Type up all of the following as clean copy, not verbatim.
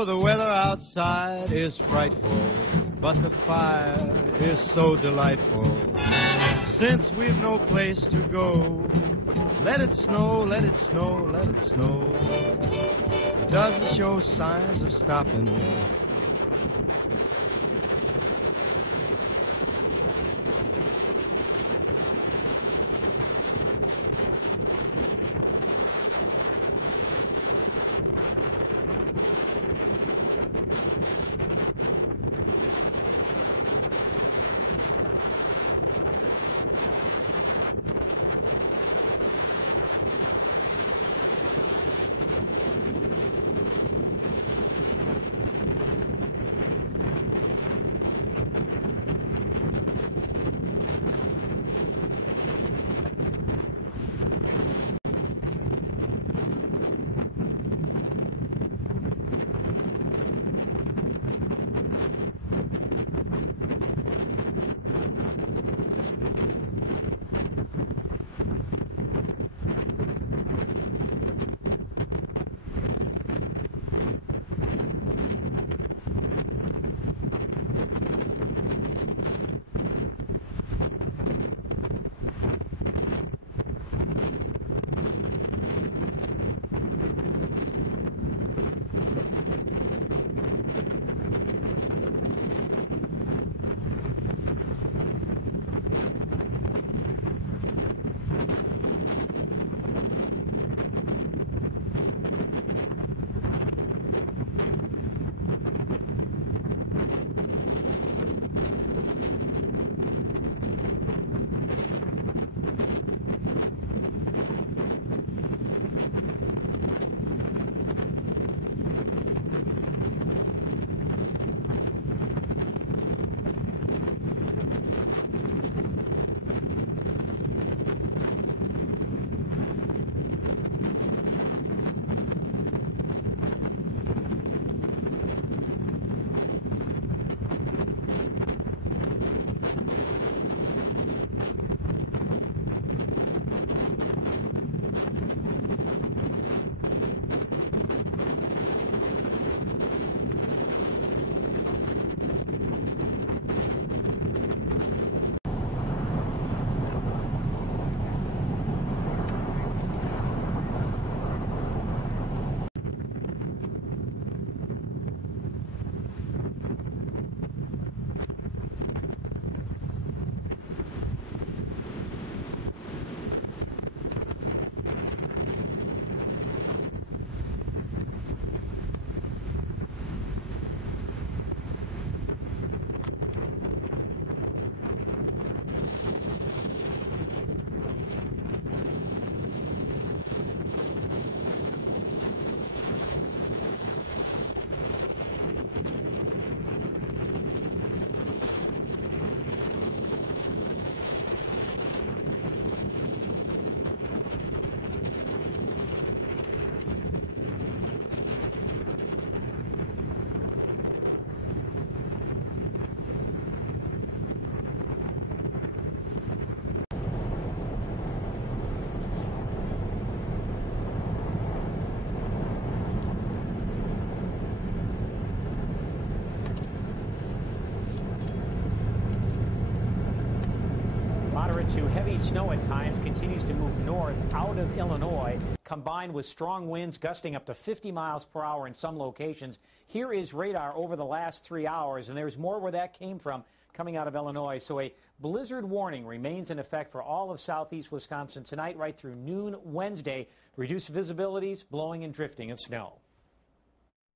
know the weather outside is frightful, but the fire is so delightful. Since we've no place to go, let it snow, let it snow, let it snow. It doesn't show signs of stopping. To heavy snow at times continues to move north out of Illinois, combined with strong winds gusting up to 50 miles per hour in some locations. Here is radar over the last 3 hours, and there's more where that came from coming out of Illinois. So a blizzard warning remains in effect for all of southeast Wisconsin tonight right through noon Wednesday. Reduced visibilities, blowing and drifting of snow.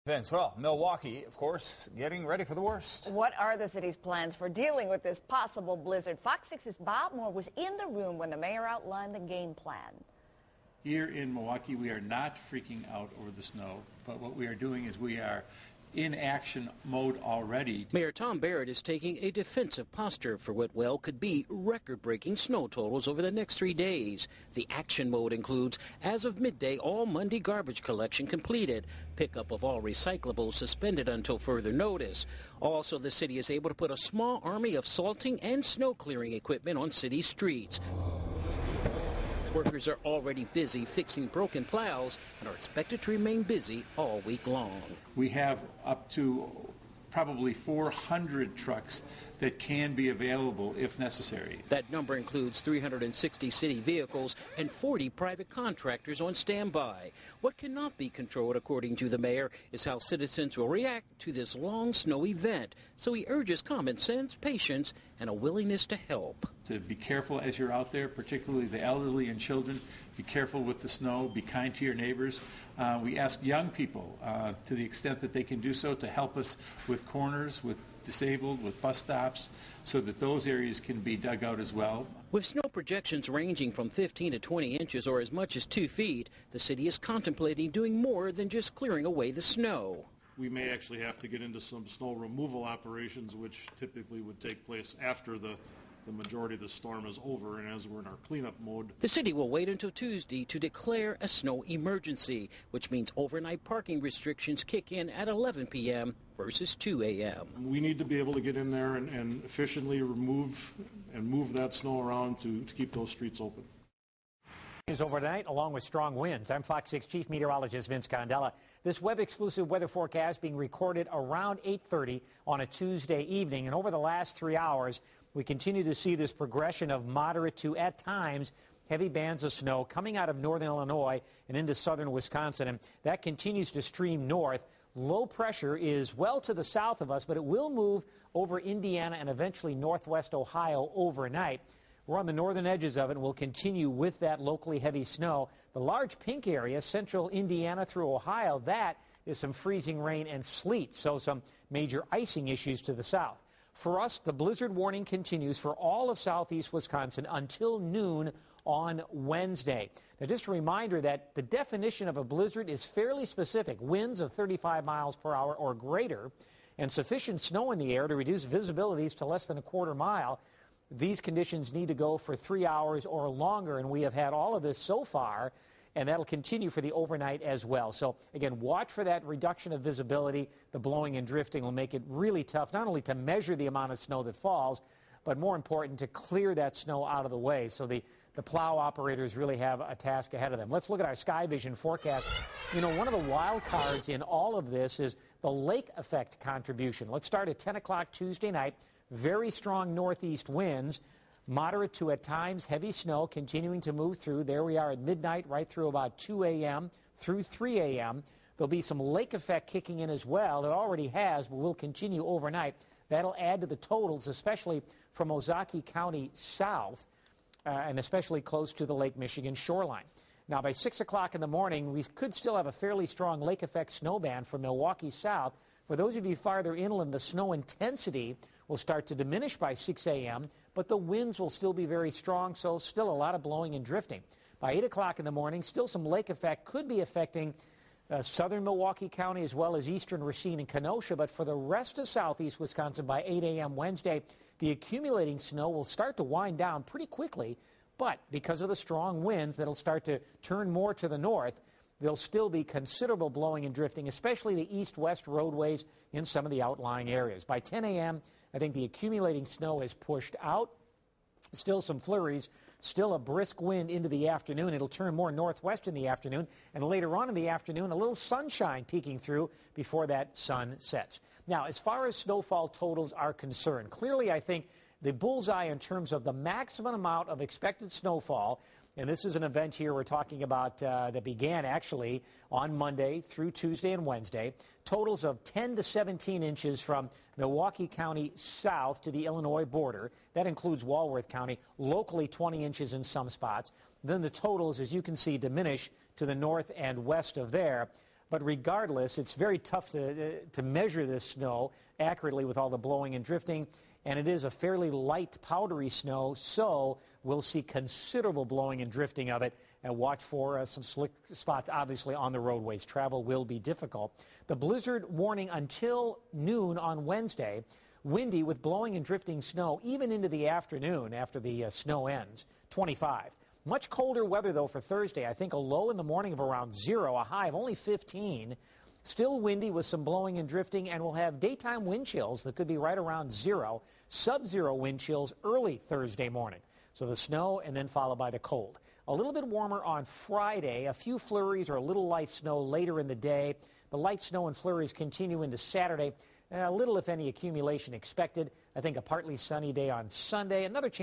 Vince, well, Milwaukee, of course, getting ready for the worst. What are the city's plans for dealing with this possible blizzard? Fox 6's Bob Moore was in the room when the mayor outlined the game plan. Here in Milwaukee, we are not freaking out over the snow, but what we are doing is we are in action mode already. Mayor Tom Barrett is taking a defensive posture for what well could be record-breaking snow totals over the next 3 days. The action mode includes, as of midday, all Monday garbage collection completed, pickup of all recyclables suspended until further notice. Also, the city is able to put a small army of salting and snow clearing equipment on city streets. Workers are already busy fixing broken plows and are expected to remain busy all week long. We have up to probably 400 trucks that can be available if necessary. That number includes 360 city vehicles and 40 private contractors on standby. What cannot be controlled, according to the mayor, is how citizens will react to this long snow event. So he urges common sense, patience, and a willingness to help. To be careful as you're out there, particularly the elderly and children. Be careful with the snow. Be kind to your neighbors. We ask young people, to the extent that they can do so, to help us with corners, with disabled, with bus stops, so that those areas can be dug out as well. With snow projections ranging from 15 to 20 inches or as much as 2 feet, the city is contemplating doing more than just clearing away the snow. We may actually have to get into some snow removal operations, which typically would take place after the majority of the storm is over and as we're in our cleanup mode. The city will wait until Tuesday to declare a snow emergency, which means overnight parking restrictions kick in at 11 p.m. versus 2 a.m. We need to be able to get in there and efficiently move that snow around to keep those streets open. News overnight, along with strong winds. I'm Fox 6 Chief Meteorologist Vince Condella. This web-exclusive weather forecast being recorded around 8:30 on a Tuesday evening. And over the last 3 hours, we continue to see this progression of moderate to, at times, heavy bands of snow coming out of northern Illinois and into southern Wisconsin. And that continues to stream north. Low pressure is well to the south of us, but it will move over Indiana and eventually northwest Ohio overnight. We're on the northern edges of it, and we'll continue with that locally heavy snow. The large pink area, central Indiana through Ohio, that is some freezing rain and sleet, so some major icing issues to the south. For us, the blizzard warning continues for all of southeast Wisconsin until noon on Wednesday. Now, just a reminder that the definition of a blizzard is fairly specific. Winds of 35 miles per hour or greater and sufficient snow in the air to reduce visibilities to less than a quarter mile. These conditions need to go for 3 hours or longer, and we have had all of this so far, and that'll continue for the overnight as well. So, again, watch for that reduction of visibility. The blowing and drifting will make it really tough, not only to measure the amount of snow that falls, but more important, to clear that snow out of the way. So the plow operators really have a task ahead of them. Let's look at our sky vision forecast. You know, one of the wild cards in all of this is the lake effect contribution. Let's start at 10 o'clock Tuesday night. Very strong northeast winds, moderate to at times heavy snow continuing to move through. There we are at midnight right through about 2 a.m. through 3 a.m. There'll be some lake effect kicking in as well. It already has, but will continue overnight. That'll add to the totals, especially from Milwaukee County south and especially close to the Lake Michigan shoreline. Now, by 6 o'clock in the morning, we could still have a fairly strong lake effect snow band from Milwaukee south. For those of you farther inland, the snow intensity will start to diminish by 6 a.m., but the winds will still be very strong, so still a lot of blowing and drifting. By 8 o'clock in the morning, still some lake effect could be affecting southern Milwaukee County as well as eastern Racine and Kenosha, but for the rest of southeast Wisconsin by 8 a.m. Wednesday, the accumulating snow will start to wind down pretty quickly, but because of the strong winds that'll start to turn more to the north, there'll still be considerable blowing and drifting, especially the east-west roadways in some of the outlying areas. By 10 a.m., I think the accumulating snow is pushed out. Still some flurries, still a brisk wind into the afternoon. It'll turn more northwest in the afternoon, and later on in the afternoon, a little sunshine peeking through before that sun sets. Now, as far as snowfall totals are concerned, clearly I think the bullseye in terms of the maximum amount of expected snowfall, and this is an event here we're talking about that began actually on Monday through Tuesday and Wednesday. Totals of 10 to 17 inches from Milwaukee County south to the Illinois border. That includes Walworth County, locally 20 inches in some spots. Then the totals, as you can see, diminish to the north and west of there. But regardless, it's very tough to measure this snow accurately with all the blowing and drifting. And it is a fairly light, powdery snow, so we'll see considerable blowing and drifting of it, and watch for some slick spots, obviously, on the roadways. Travel will be difficult. The blizzard warning until noon on Wednesday. Windy with blowing and drifting snow even into the afternoon after the snow ends, 25. Much colder weather, though, for Thursday. I think a low in the morning of around 0, a high of only 15. Still windy with some blowing and drifting, and we'll have daytime wind chills that could be right around 0, sub-zero wind chills early Thursday morning. So the snow and then followed by the cold. A little bit warmer on Friday. A few flurries or a little light snow later in the day. The light snow and flurries continue into Saturday. Little, if any, accumulation expected. I think a partly sunny day on Sunday. Another chance